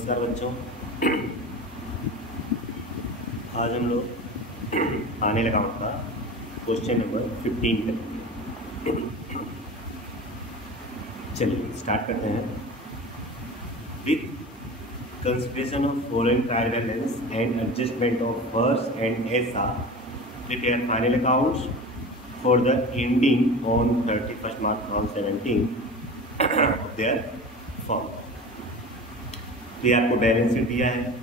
नमस्कार बच्चों। आज हम लोग फाइनल अकाउंट का क्वेश्चन नंबर 15 करेंगे। चलिए स्टार्ट करते हैं। With consideration of following trial balance and adjustment of first and एसा prepare final accounts for the ending on 31 March 2017 of their form. तो ये आपको बैलेंस शीट दिया है।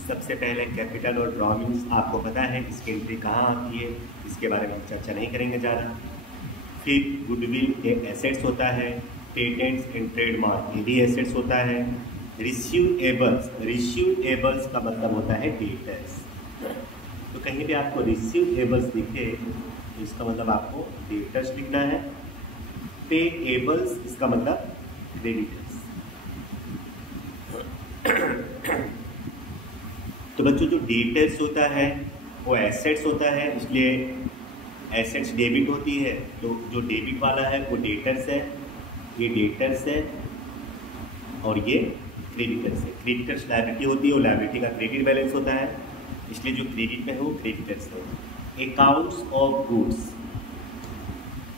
सबसे पहले कैपिटल और ड्रॉइंग्स आपको पता है इसकी एंट्री कहाँ आती है, इसके बारे में हम चर्चा नहीं करेंगे ज़्यादा। फिर गुडविल ये एसेट्स होता है, पेटेंट्स एंड ट्रेडमार्क ये भी एसेट्स होता है। रिसीवेबल्स का मतलब होता है डेटर्स। तो कहीं भी आपको रिसीवेबल्स दिखे तो इसका मतलब आपको डेटर्स लिखना है। पेएबल्स इसका मतलब क्रेडिटर्स। तो बच्चों जो डेटर्स होता है वो एसेट्स होता है, इसलिए एसेट्स डेबिट होती है। तो जो डेबिट वाला है वो डेटर्स है, ये डेटर्स है और ये क्रेडिटर्स है। क्रेडिटर्स लायबिलिटी होती है और लायबिलिटी का क्रेडिट बैलेंस होता है, इसलिए जो क्रेडिट में है वो क्रेडिटर्स है। अकाउंट्स ऑफ गुड्स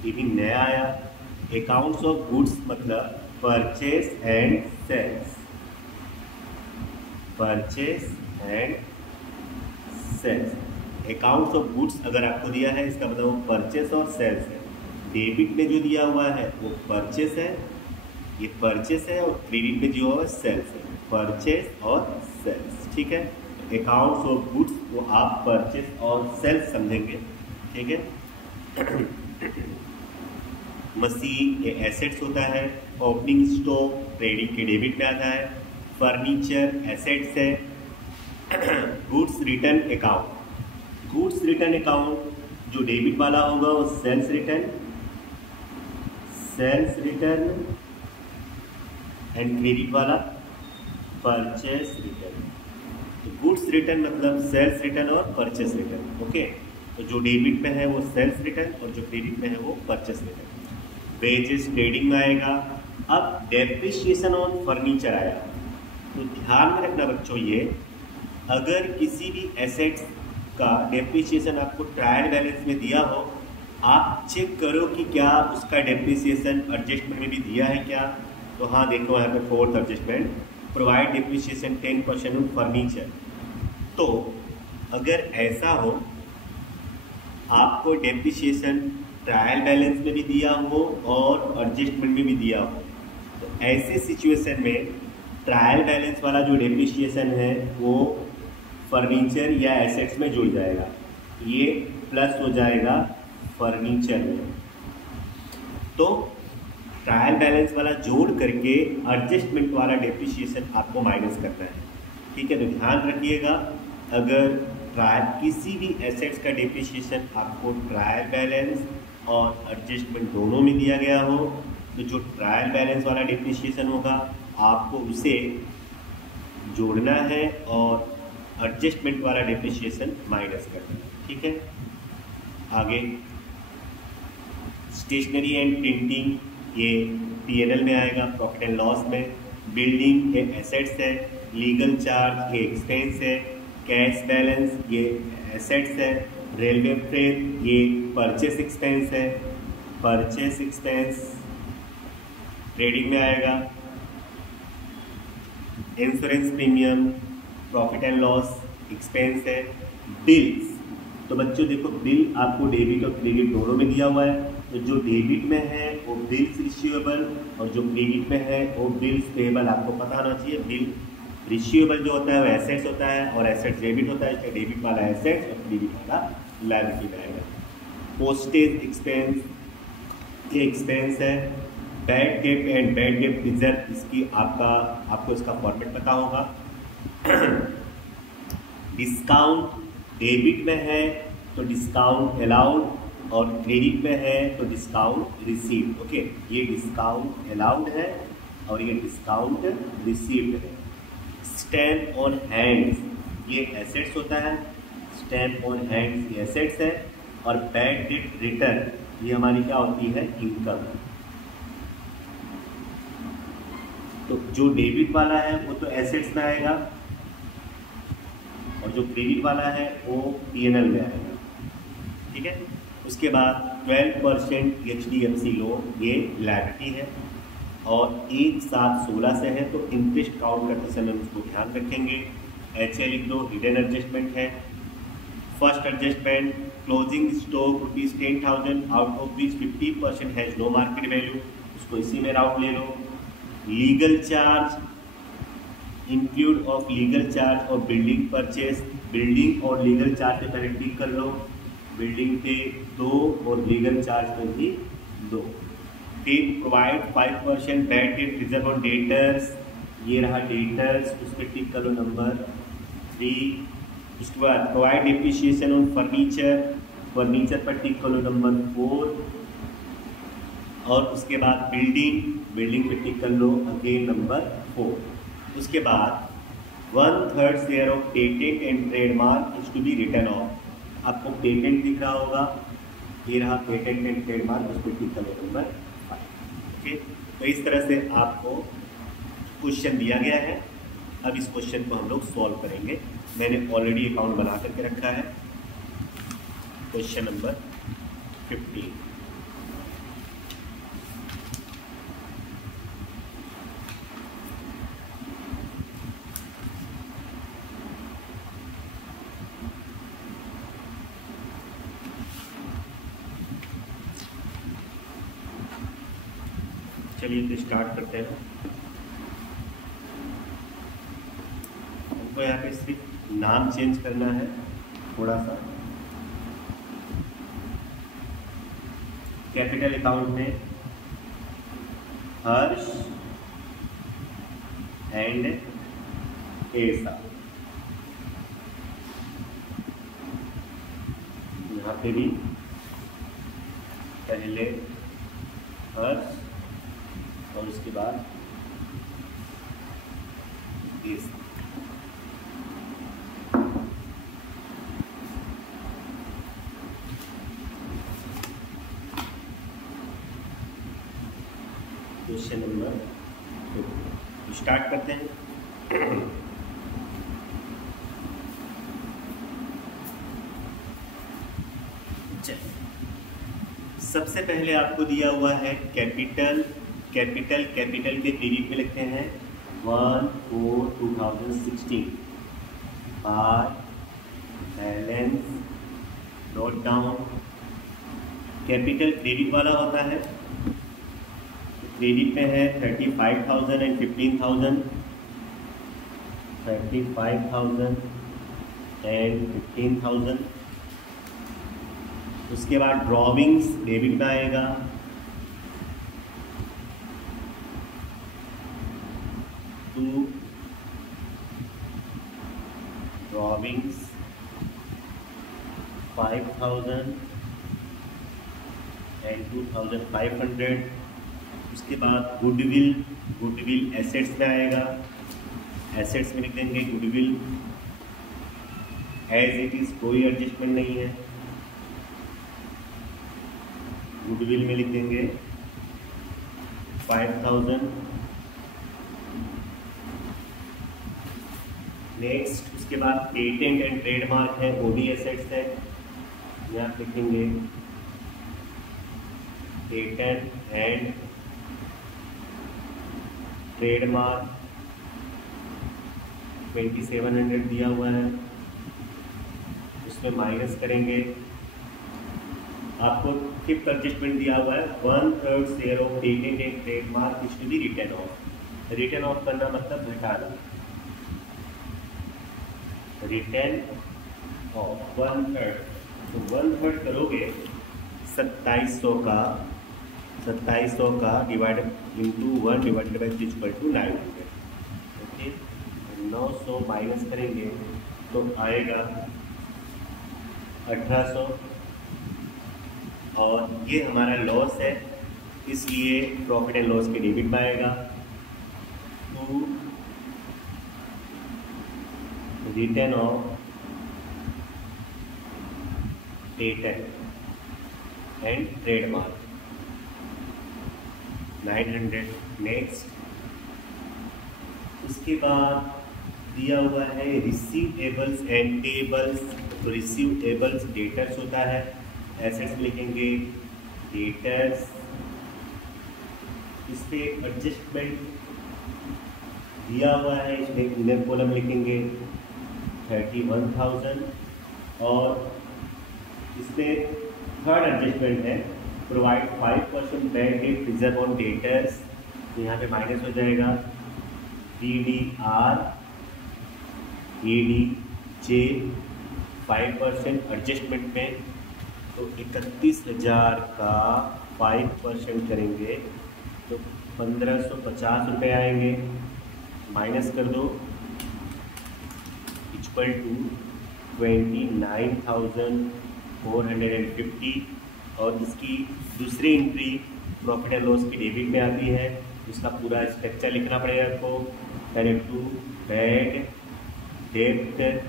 ये भी नया आया। अकाउंट्स ऑफ गुड्स मतलब purchase and sales. Purchase and sales. Accounts of goods अगर आपको दिया है इसका मतलब वो परचेस और सेल्स है। डेबिट में जो दिया हुआ है वो परचेस है, ये परचेस है, और क्रेडिट में जो हुआ है सेल्स है। परचेस और सेल्स, ठीक है। अकाउंट्स ऑफ गुड्स वो आप परचेस और सेल्स समझेंगे, ठीक है। मशीन ये एसेट्स होता है। ओपनिंग स्टॉक ट्रेडिंग के डेबिट में आता है। फर्नीचर एसेट्स है। Goods return account, goods return account जो डेबिट वाला होगा वो सेल्स रिटर्न एंड क्रेडिट वाला परचेस रिटर्न। तो गुड्स रिटर्न मतलब सेल्स रिटर्न और परचेस रिटर्न, ओके। तो जो डेबिट में है वो सेल्स रिटर्न और जो क्रेडिट में है वो परचेस रिटर्न। वेजेस ट्रेडिंग में आएगा। अब डेप्रिसिएशन ऑन फर्नीचर आया। तो ध्यान में रखना बच्चों, ये अगर किसी भी एसेट्स का डेप्रिसिएशन आपको ट्रायल बैलेंस में दिया हो, आप चेक करो कि क्या उसका डेप्रिसिएशन एडजस्टमेंट में भी दिया है क्या। तो हाँ देखो यहाँ पे fourth adjustment, provide depreciation 10% on furniture. तो अगर ऐसा हो आपको डेप्रिसिएशन ट्रायल बैलेंस में भी दिया हो और एडजस्टमेंट में भी दिया हो, तो ऐसे सिचुएशन में ट्रायल बैलेंस वाला जो डेप्रिसिएशन है वो फर्नीचर या एसेट्स में जुड़ जाएगा, ये प्लस हो जाएगा फर्नीचर में। तो ट्रायल बैलेंस वाला जोड़ करके एडजस्टमेंट वाला डेप्रिसिएशन आपको माइनस करना है, ठीक है। तो ध्यान रखिएगा, अगर किसी भी एसेट्स का डेप्रिसिएशन आपको ट्रायल बैलेंस और एडजस्टमेंट दोनों में दिया गया हो, तो जो ट्रायल बैलेंस वाला डेप्रिसिएशन होगा आपको उसे जोड़ना है और एडजस्टमेंट वाला डेप्रिसिएशन माइनस करना है, ठीक है। आगे स्टेशनरी एंड प्रिंटिंग ये पीएनएल में आएगा, प्रॉफिट एंड लॉस में। बिल्डिंग ये एसेट्स है। लीगल चार्ज ये एक्सपेंस है। कैश बैलेंस ये एसेट्स है। रेलवे फ्रेट ये परचेस एक्सपेंस है। परचेस एक्सपेंस ट्रेडिंग में आएगा। Insurance premium profit and loss expense है। बिल्स, तो बच्चों देखो बिल आपको डेबिट और क्रेडिट दोनों में दिया हुआ है। तो जो डेबिट में है वो बिल्स रिसीवेबल और जो क्रेडिट में है वो बिल्स पेएबल। आपको पता होना चाहिए बिल रिसीवेबल जो होता है वो एसेट्स होता है और एसेट्स डेबिट होता है, इसलिए डेबिट वाला एसेट्स और क्रेडिट वाला लायबिलिटी में आएगा। पोस्टेज एक्सपेंस ये एक्सपेंस है। Bad date and bad debt reserve इसकी आपको इसका फॉर्मेट पता होगा। डिस्काउंट डेबिट में है तो डिस्काउंट अलाउड और क्रेडिट में है तो डिस्काउंट रिसीव्ड, ओके। ये डिस्काउंट अलाउड है और ये डिस्काउंट रिसीव्ड है। स्टैम्प ऑन हैंड्स ये एसेट्स होता है। स्टैम्प ऑन हैंड्स ये एसेट्स है और बैड डेट रिटर्न ये हमारी क्या होती है, इनकम। तो जो डेबिट वाला है वो तो एसेट्स में आएगा और जो क्रेडिट वाला है वो पीएनएल में आएगा, ठीक है। उसके बाद 12% HDFC लोन ये लायबिलिटी है और 1/7/16 से है, तो इंटरेस्ट काउंट करते समय उसको ध्यान रखेंगे। HA लिख दो, हिडन एडजस्टमेंट है। First adjustment closing stock ₹10,000 out of which 50% has no market value, उसको इसी में राउट ले लो। Legal charge include of legal charge और बिल्डिंग परचेस, बिल्डिंग और लीगल चार्ज पे पहले टिक कर लो, बिल्डिंग पे 2 और लीगल चार्ज पे भी 2। फिर provide 5% bad debt reserve on debtors, ये रहा डेटर्स, उस पर टिक कर लो नंबर 3। उसके बाद provide depreciation on furniture, furniture पर टिक कर लो नंबर 4। और उसके बाद बिल्डिंग पे टिक कर लो अगेन नंबर 4। उसके बाद 1/3 share of patent and trademark is to be written off, आपको पेटेंट दिख रहा होगा, ये रहा पेटेंट एंड ट्रेडमार्क, उस पर टिक कर लो नंबर 5। ओके, तो इस तरह से आपको क्वेश्चन दिया गया है। अब इस क्वेश्चन को हम लोग सॉल्व करेंगे। मैंने ऑलरेडी अकाउंट बना करके रखा है। क्वेश्चन नंबर 15, चलिए तो स्टार्ट करते हैं। हमको यहाँ पे सिर्फ नाम चेंज करना है थोड़ा सा। कैपिटल अकाउंट में हर्ष एंड ऐसा, यहाँ पे भी पहले हर्ष और उसके बाद ऐसा। क्वेश्चन नंबर 2 स्टार्ट करते हैं। सबसे पहले आपको दिया हुआ है कैपिटल के क्रेडिट में लिखते हैं 1/4/2016 by balance note down. Capital credit वाला होता है, क्रेडिट में है 35,000 एंड 15,000, 35,000 एंड 15,000। उसके बाद ड्रॉविंग्स डेबिट में आएगा, ड्रॉविंग्स 5,000 एंड 2,500। उसके बाद गुडविल एसेट्स में आएगा, एसेट्स में लिख देंगे गुडविल एज इट इज, कोई एडजस्टमेंट नहीं है, गुडविल में लिख देंगे 5,000। नेक्स्ट उसके बाद पेटेंट एंड ट्रेडमार्क है, वो भी एसेट्स है, यहाँ लिखेंगे पेटेंट एंड ट्रेडमार्क 2700 दिया हुआ है, उसमें माइनस करेंगे। आपको 5th एडजस्टमेंट दिया हुआ है 1/3 share of patent and trademark is to be written off. Written off करना मतलब घटाना, रिटर्न ऑफ 1/3, तो 1/3 करोगे 2700 का divide into 1 divided by 900। Okay, 900 minus करेंगे तो आएगा 1800, और ये हमारा लॉस है, इसलिए प्रॉफिट एंड लॉस के डेबिट में आएगा। तो return of patent and trademark 900। Next उसके बाद दिया हुआ है रिसीवेबल्स एंड पेबल्स। तो रिसीवेबल्स डेटर्स होता है, एसेट्स में लिखेंगे डेटर्स। इस पे एडजस्टमेंट दिया हुआ है, इसमें इनर कॉलम लिखेंगे 31,000। और इसमें थर्ड एडजस्टमेंट है provide 5% bad debt reserve on debtors. तो यहाँ पे माइनस हो जाएगा DDR ADJ 5% एडजस्टमेंट में। तो 31,000 का 5% करेंगे तो 1,550 रुपये आएंगे। माइनस कर दो इक्वल टू 29,450। और इसकी दूसरी एंट्री प्रॉफिट एंड लॉस की डेबिट में आती है। उसका पूरा स्ट्रक्चर लिखना पड़ेगा आपको। पहले टू बैड डेट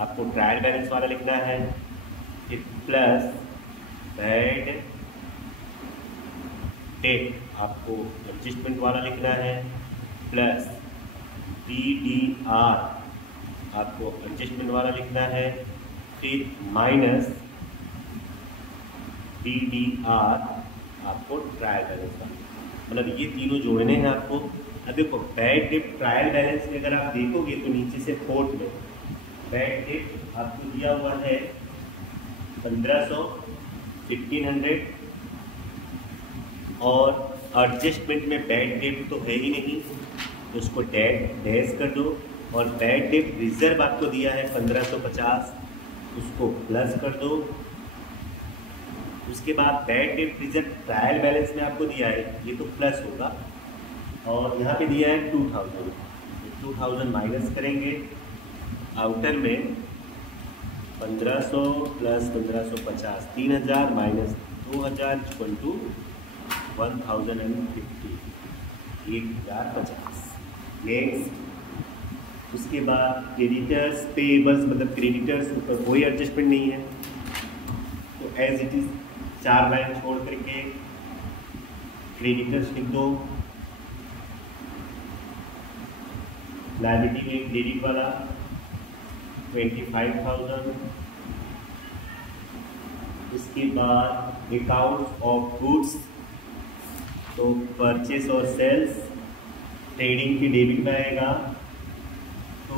आपको ट्रायल बैलेंस वाला लिखना है, फिर प्लस बैड डेट आपको एडजस्टमेंट वाला लिखना है, प्लस DDR आपको एडजस्टमेंट वाला लिखना है, फिर माइनस DDR आपको ट्रायल बैलेंस वाला। मतलब ये तीनों जोड़ने हैं आपको। अब देखो बैड डेट ट्रायल बैलेंस में अगर आप देखोगे तो नीचे से फोर्थ में बैड डेट आपको दिया हुआ है 1,500 1,500। और एडजस्टमेंट में बैड डेट तो है ही नहीं, तो उसको डैश कर दो। और बैड डेट रिजर्व आपको दिया है 1,550, उसको प्लस कर दो। उसके बाद bad debt reserve trial balance में आपको दिया है, ये तो प्लस होगा। और यहाँ पे दिया है 2,000, 2,000 माइनस करेंगे। आउटर में 1,500 plus 1,550 3,000 minus 2,000 equal to 1,050 1,050। Next उसके बाद क्रेडिटर्स पेबल्स, मतलब क्रेडिटर्स ऊपर कोई एडजस्टमेंट नहीं है, तो एज इट इज 4 लाइन छोड़ करके क्रेडिटर्स लिख दो। लायबिलिटी में क्रेडिट वाला 25,000। उसके बाद अकाउंट ऑफ गुड्स, तो परचेस और सेल्स ट्रेडिंग की डेबिट में आएगा। तो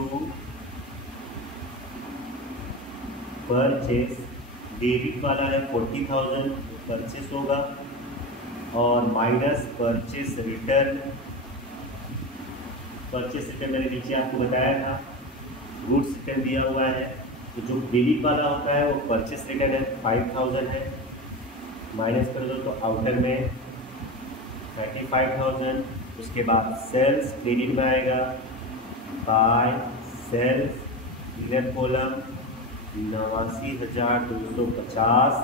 परचेस डेबिट वाला है 40,000, परचेस होगा। और minus purchase return, purchase return मैंने नीचे आपको बताया था, गुड्स रिटर्न दिया हुआ है। तो जो डेबिट वाला होता है वो परचेस रिटर्न है 5,000 है, माइनस कर दो तो आउटर में 35,000। उसके बाद सेल्स क्रेडिट में आएगा, बाय सेल्स इनर कॉलम 89,250।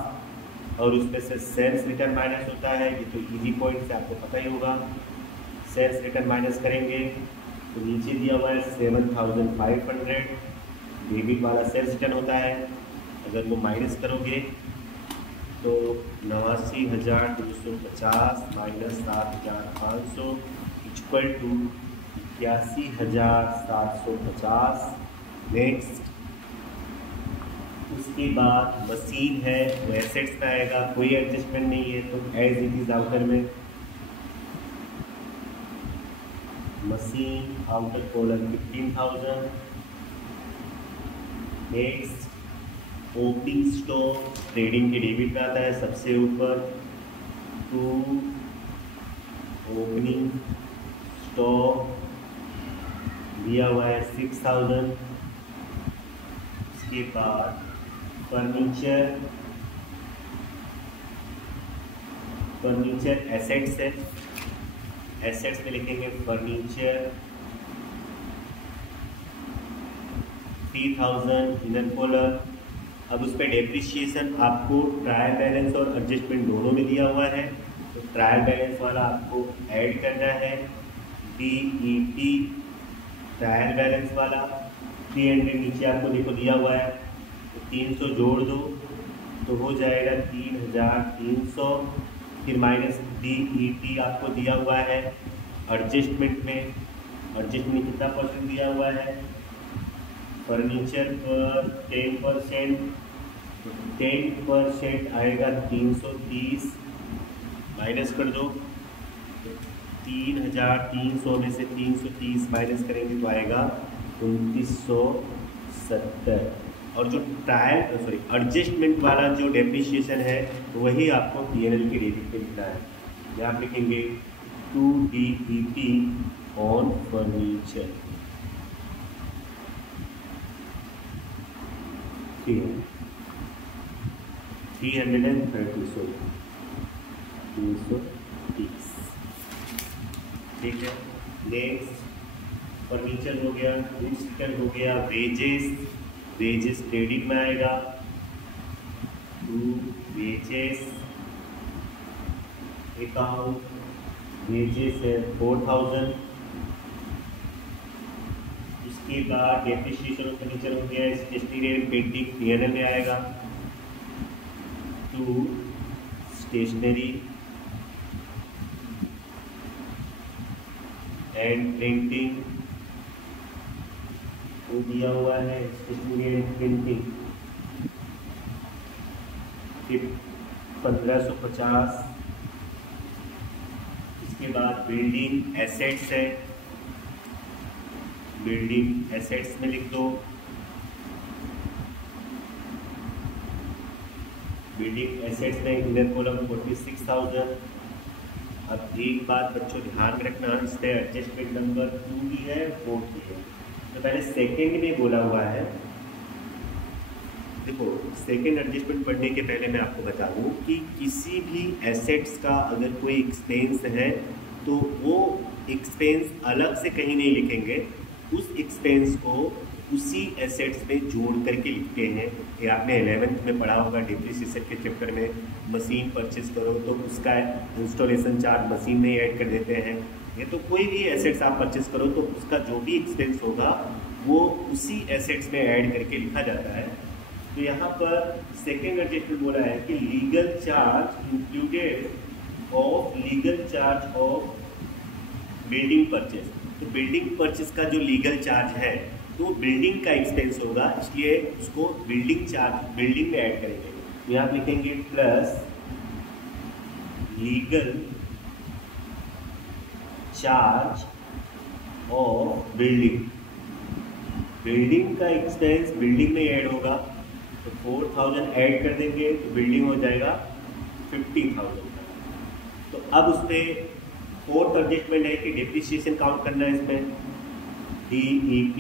और उसमें से सेल्स रिटर्न माइनस होता है, ये तो इजी पॉइंट से आपको पता ही होगा। सेल्स रिटर्न माइनस करेंगे तो नीचे दिया हुआ है 7,500, डेबिट वाला सेल्स रिटर्न होता है। अगर वो माइनस करोगे तो 89,250 माइनस 7,500 इक्वल टू 81,750। नेक्स्ट उसके बाद मशीन है, वो एसेट्स में आएगा, कोई एडजस्टमेंट नहीं है, तो एज इट इज आउटर में machine outer column 15,000। Next opening stock trading के डेबिट में आता है सबसे ऊपर, टू ओपनिंग स्टॉक दिया हुआ है 6,000। उसके बाद फर्नीचर एसेट्स है, एसेट्स में लिखेंगे फर्नीचर 3,000 इनर कॉलम। अब उस पर डेप्रिसिएशन आपको ट्रायल बैलेंस और एडजस्टमेंट दोनों में दिया हुआ है, तो ट्रायल बैलेंस वाला आपको ऐड करना है, DET ट्रायल बैलेंस वाला 300 नीचे आपको देखो दिया हुआ है, तो 300 जोड़ दो तो हो जाएगा 3,300। फिर माइनस DET आपको दिया हुआ है एडजस्टमेंट में एडजस्टमेंट कितना परसेंट दिया हुआ है, फर्नीचर पर 10%, तो 10% आएगा 330, माइनस कर दो, तो 3300 में से 330 माइनस करेंगे तो आएगा 2970। और जो एडजस्टमेंट वाला जो डेप्रिसिएशन है वही आपको पीएनएल की डेबिट पे लिखना है। यहाँ आप लिखेंगे 2 DEP ऑन फर्नीचर 330, 330, ठीक है। नेक्स्ट फर्नीचर हो गया, गुड्स रिटर्न हो गया, वेजेस क्रेडिट में आएगा, टू वेजेस अकाउंट, वेजेस है 4000। उसके बाद डेप्रिसिएशन ऑफ फर्नीचर हो गया, स्टेशनरी एंड पेंटिंग पीएनएल में आएगा, टू स्टेशनरी एंड प्रिंटिंग वो दिया हुआ है, स्टेशनरी एंड प्रिंटिंग 1550। इसके बाद बिल्डिंग एसेट्स है, बिल्डिंग एसेट्स में लिख दो, बिल्डिंग एसेट्स में इनर कॉलम 46,000। अब एक बात बच्चों ध्यान में रखना, इसमें एडजस्टमेंट नंबर 2 भी है 4 भी है। तो पहले सेकेंड में बोला हुआ है, देखो सेकेंड एडजस्टमेंट पढ़ने के पहले मैं आपको बता दूं कि किसी भी एसेट्स का अगर कोई एक्सपेंस है तो वो एक्सपेंस अलग से कहीं नहीं लिखेंगे, उस एक्सपेंस को उसी एसेट्स में जोड़ करके लिखते हैं। ये आपने 11th में पढ़ा होगा डिप्रिसिएशन के चैप्टर में, मशीन परचेज करो तो उसका इंस्टॉलेशन चार्ज मशीन में ऐड कर देते हैं। ये तो कोई भी एसेट्स आप परचेज करो तो उसका जो भी एक्सपेंस होगा वो उसी एसेट्स में ऐड करके लिखा जाता है। तो यहाँ पर सेकेंड एडजस्टमेंट बोला है कि legal charge included of legal charge of building purchase. तो बिल्डिंग परचेज का जो लीगल चार्ज है तो बिल्डिंग का एक्सपेंस होगा, इसलिए उसको बिल्डिंग चार्ज बिल्डिंग में ऐड करेंगे। तो यहाँ लिखेंगे plus legal charge of building, building का एक्सपेंस बिल्डिंग में ऐड होगा तो 4000 ऐड कर देंगे तो बिल्डिंग हो जाएगा 50,000। तो अब उसमें फोर्थ एडजस्टमेंट है कि डिप्रिसिएशन काउंट करना है इसमें, DEP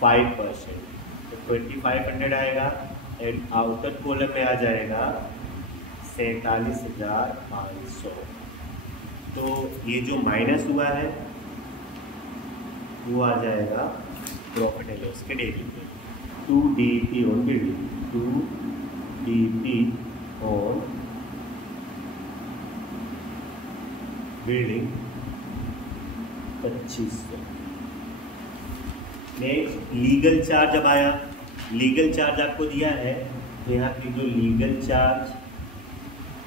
5%, तो 2500 आएगा एंड आउटर कॉलम में आ जाएगा 47,500। तो ये जो माइनस हुआ है वो आ जाएगा प्रॉफिट एंड लॉस के डेबिट में, 2 DEP on building, 2 DEP on building 2500। Next legal charge अब आया, लीगल चार्ज आपको दिया है तो यहाँ की जो लीगल चार्ज,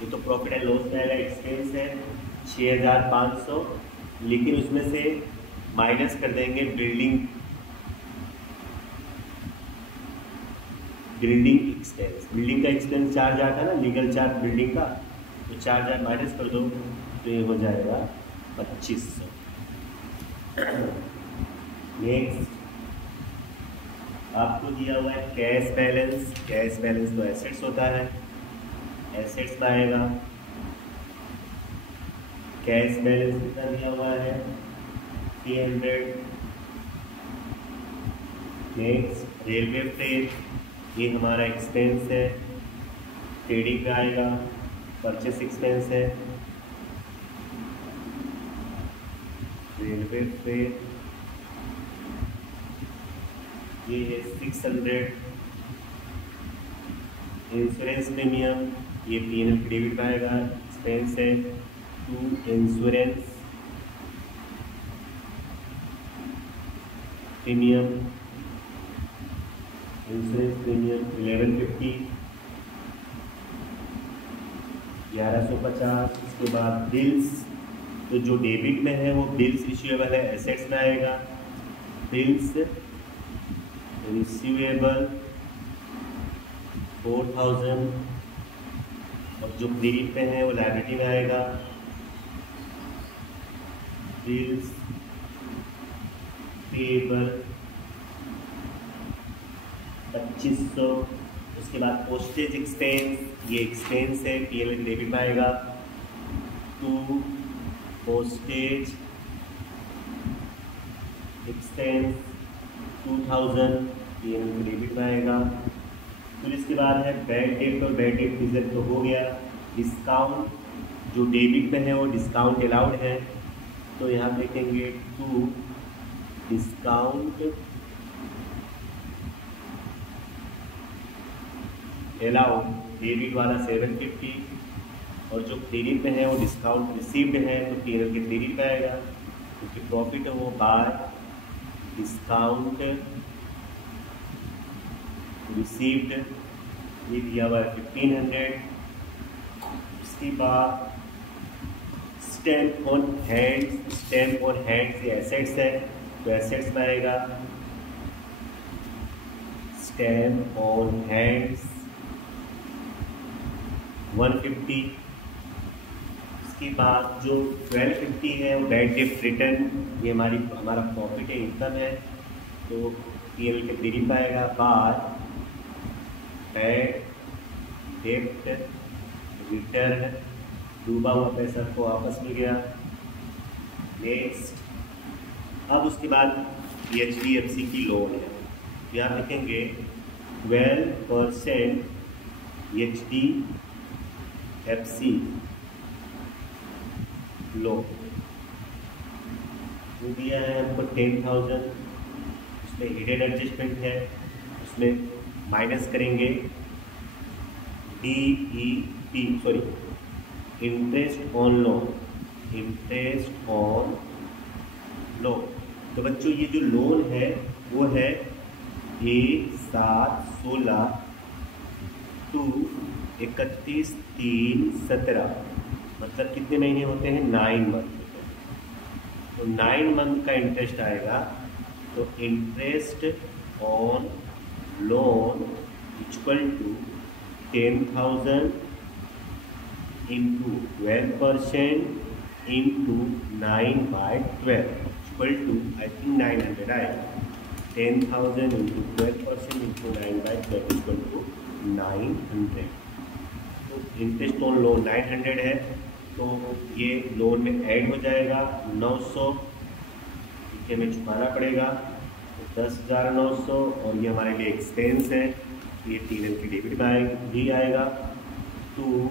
ये तो प्रॉफिट एंड लॉस का एक्सपेंस है 6500, लेकिन उसमें से माइनस कर देंगे बिल्डिंग एक्सपेंस, बिल्डिंग का एक्सपेंस चार्ज आता है ना, लीगल चार्ज बिल्डिंग का, तो चार्ज माइनस कर दो तो ये हो जाएगा 2500। नेक्स्ट आपको दिया हुआ है कैश बैलेंस, कैश बैलेंस तो एसेट्स होता है, एसेट्स में आएगा कैश बैलेंस कितना दिया हुआ है 300। नेक्स्ट रेलवे फ्रेट, ये हमारा एक्सपेंस है, ट्रेडिंग में आएगा, परचेस एक्सपेंस है, रेलवे फ्रेट ये है 600। इंश्योरेंस प्रीमियम ये पीएनएल क्रेडिट में आएगा, एक्सपेंस है, 2 इंश्योरेंस प्रीमियम, इंश्योरेंस प्रीमियम 1150, 1150। इसके बाद बिल्स तो जो डेबिट में है वो बिल्स इश्यूएबल है, एसेट्स में आएगा। बिल्स रिसीवेबल 4000 और जो क्रेडिट में है वो लायबिलिटी में आएगा। Bills payable 2500। उसके बाद पोस्टेज एक्सपेंस, ये एक्सपेंस है, पीएल डेबिट में आएगा। To postage expense 2000 PL debit में आएगा। फिर इसके बाद है बैड डेट और बैड डेट रिजल्ट तो हो गया। डिस्काउंट जो डेबिट में है वो डिस्काउंट अलाउड है, तो यहाँ देखेंगे टू डिस्काउंट अलाउड डेबिट वाला 750 और जो क्रेडिट में है वो डिस्काउंट रिसीव्ड है तो पीएनएल के क्रेडिट में आएगा, क्योंकि प्रॉफिट है वो बाय डिस्काउंट रिसीव्ड, ये दिया हुआ है 1500। उसके बाद stamp on hands, stamp on hands ये एसेट्स है तो एसेट्स में आएगा। Stamp on hands 150। उसके बाद जो 1250 है वो बैड डेट रिटर्न, ये हमारा प्रॉफिट है, इनकम है, तो पीएल के क्रेडिट में आएगा। बाय बैड डेट रिटर्न, डूबा हुआ पैसा को वापस मिल गया। नेक्स्ट, अब उसके बाद HDFC की लोन है, यहाँ लिखेंगे 12% HDFC लोन जो दिया है हमको 10,000। उसमें हिडन एडजस्टमेंट है, उसमें माइनस करेंगे interest on loan, interest on loan. तो बच्चों ये जो लोन है वो है 1/7/16 टू 31/3/17, मतलब कितने महीने होते हैं? 9 मंथ। तो 9 मंथ का इंटरेस्ट आएगा, तो interest on loan equal to 10,000 into 12% into 9/12 equal to I think 900 आएगा। 10,000 इंटू 12% इंटू 9/12 इक्वल टू 900। तो इंटरेस्ट ऑन लोन 900 है, तो ये लोन में ऐड हो जाएगा 900, इसे हमें चुकाना पड़ेगा, तो 10,900। और ये हमारे लिए एक्सपेंस है, ये पीएनएल की डेबिट में भी आएगा। To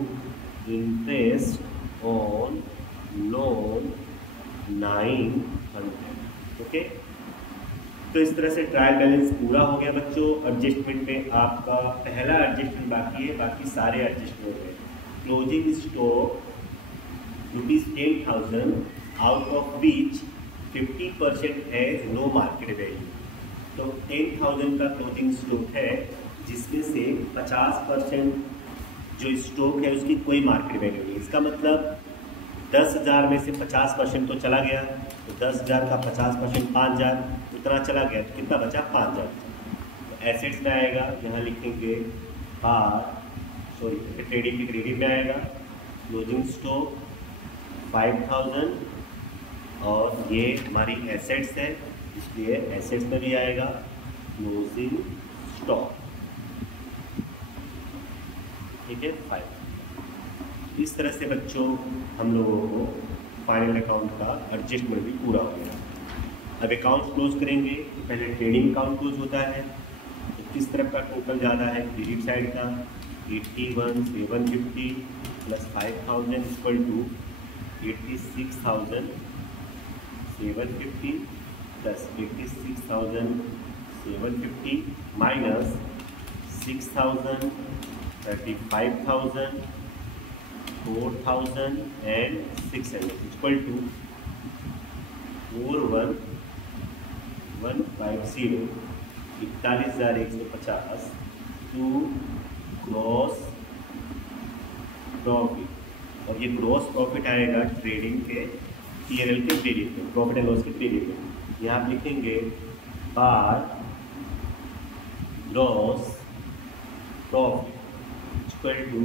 interest on loan 900। Okay, तो इस तरह से ट्रायल बैलेंस पूरा हो गया बच्चों। एडजस्टमेंट में आपका पहला एडजस्टमेंट बाकी है, बाकी सारे एडजस्ट हो गए। Closing stock ₹10,000 out of which 50% है नो मार्केट वैल्यू। तो 10,000 का क्लोजिंग स्टॉक है, जिसमें से 50% जो स्टॉक है उसकी कोई मार्केट वैल्यू नहीं। इसका मतलब 10,000 में से 50% तो चला गया, तो 10,000 का 50% 5,000, उतना चला गया, तो कितना बचा? 5,000। तो एसेट्स में आएगा, यहाँ लिखेंगे ट्रेडिंग की क्रेडिट में आएगा। क्लोजिंग स्टॉक 5,000 और ये हमारी एसेट्स है, इसलिए एसेट्स में भी आएगा क्लोजिंग स्टॉक, ठीक है 5। इस तरह से बच्चों हम लोगों को फाइनल अकाउंट का एडजस्टमेंट भी पूरा हो गया। अब अकाउंट क्लोज करेंगे, तो पहले ट्रेडिंग अकाउंट क्लोज होता है, तो किस तरफ का टोटल ज़्यादा है? क्रेडिट साइड का 81,750 plus 5,000 equal to 86,750 plus 86,750 minus 6,000, 35,000, 4,000 and 600 equal to 41,150, 41,150 to gross profit. और ये ग्रॉस प्रॉफिट आएगा ट्रेडिंग के P&L के क्रेडिट में, प्रॉफिट एंड लॉस के क्रेडिट में। यहाँ आप लिखेंगे बार ग्रॉस प्रॉफिट इक्वल टू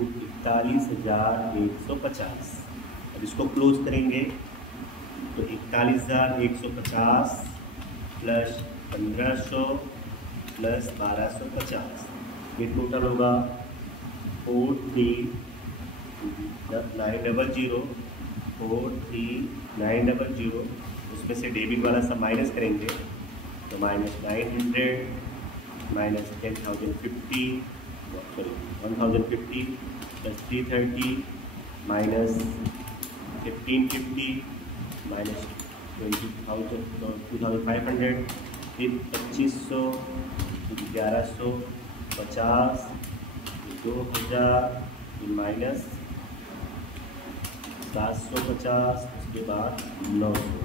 41,150। अब इसको क्लोज करेंगे तो 41,150 प्लस 1,500 प्लस 1,250, ये टोटल होगा 43,900। उसमें से डेबिट वाला सब माइनस करेंगे तो -900 minus 10,050 sorry 1,050 plus 330 minus 1,550 minus 2,500, फिर 2,500, 1,150, 2,000, फिर माइनस 750, उसके बाद 900,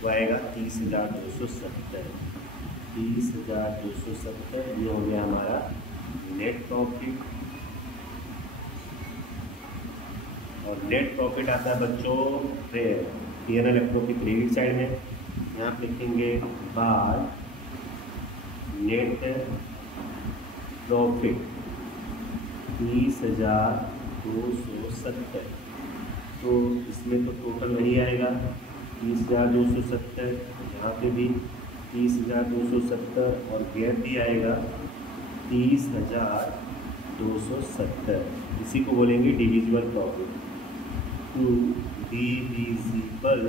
तो आएगा 30,270। 30,270 ये हो गया हमारा नेट प्रॉफिट। और नेट प्रॉफिट आता है बच्चों P&L अकाउंट की क्रेडिट साइड में। यहाँ पे लिखेंगे बार नेट प्रॉफिट 30,270, तो इसमें तो टोटल वही आएगा 30,270, यहाँ पे भी 30,270 और गैप भी आएगा 30,270। इसी को बोलेंगे divisible profit. To divisible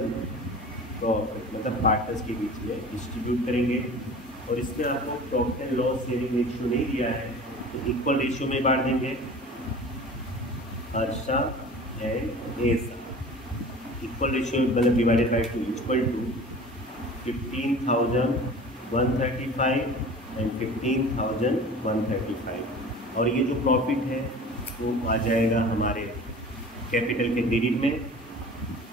profit मतलब पार्टनर्स के बीच में डिस्ट्रीब्यूट करेंगे। और इसमें आपको profit and loss sharing ratio नहीं दिया है तो इक्वल रेशियो में बांट देंगे। हर्षा एंड एसा इक्वल रेशियो मतलब divided by 2 equal to 15,135 and 15,135। और ये जो प्रॉफिट है वो आ जाएगा हमारे कैपिटल के क्रेडिट में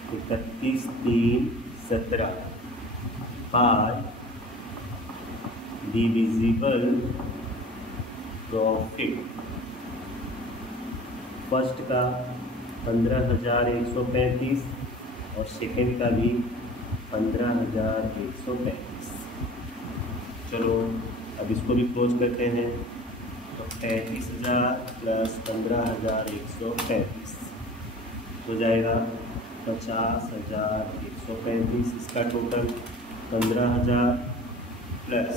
31,317 बाय डिविजिबल प्रॉफिट। फर्स्ट का 15,135 और सेकेंड का भी 15,135। चलो अब इसको भी क्लोज करते हैं तो 35,000 प्लस 15,135 हो जाएगा 50,135। इसका टोटल 15,000 प्लस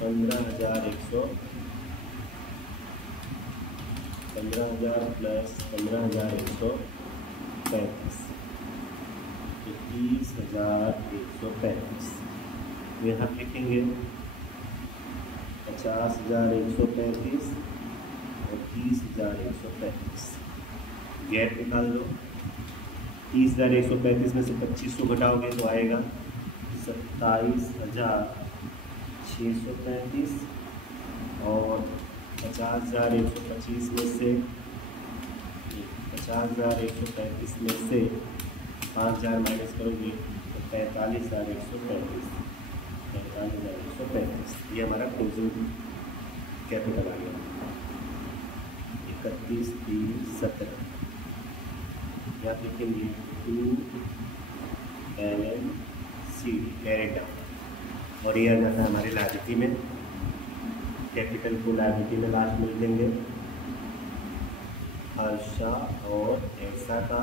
15,135 प्लस 15,135 तो 30,135। यहाँ लिखेंगे 50,135 और 30,135। गैप निकाल दो। 30,135 में से 2,500 घटाओगे तो आएगा 27,635 और 50,125 में से 50,135 में से 5,000 माइनस करोगे तो 45,135। 45,135 ये हमारा क्लोजिंग कैपिटल आ गया 31,317। यहाँ लिखेंगे 2 LNCD कैरेट डाउन और ये आ जाता है हमारे लायबिलिटी में। कैपिटल को लायबिलिटी में लास्ट में देंगे। हर्षा और ऐसा का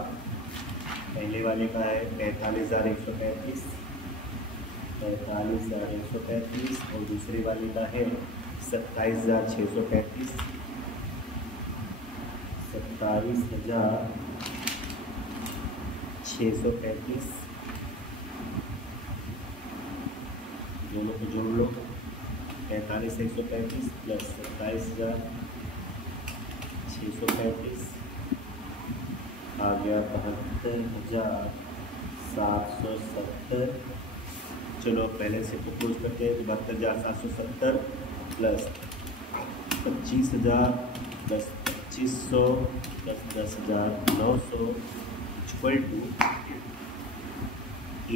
पहले वाले का है 45,135 और दूसरे वाले का है 27,635 27,635। दोनों को जोड़ लो 45,135 प्लस 27,635 आ गया 72,770। चलो पहले से को क्लोज करते हैं तो 72,770 plus 25,000 plus 2,500 plus 10,900 equal to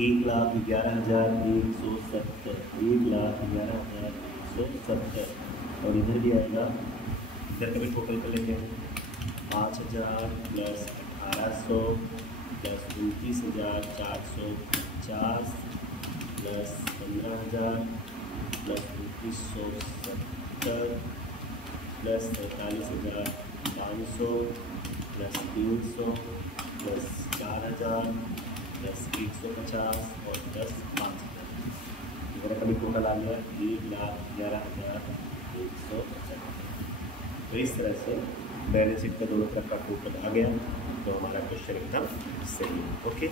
1,11,170। 1,11,170 और इधर भी आएगा। इधर का भी टोटल कर लेते हैं 5,000 plus 1,800 plus 29,450 plus 15,000 plus 2970 plus 43,500 plus 300 plus 4,000 plus 150 और प्लस 5,000। मेरा कभी टोटल आ गया 1,11,150। तो इस तरह से बैलेंस शीट का दोनों तरफ का टोटल आ गया, तो हमारा क्वेश्चन एकदम सही है। ओके।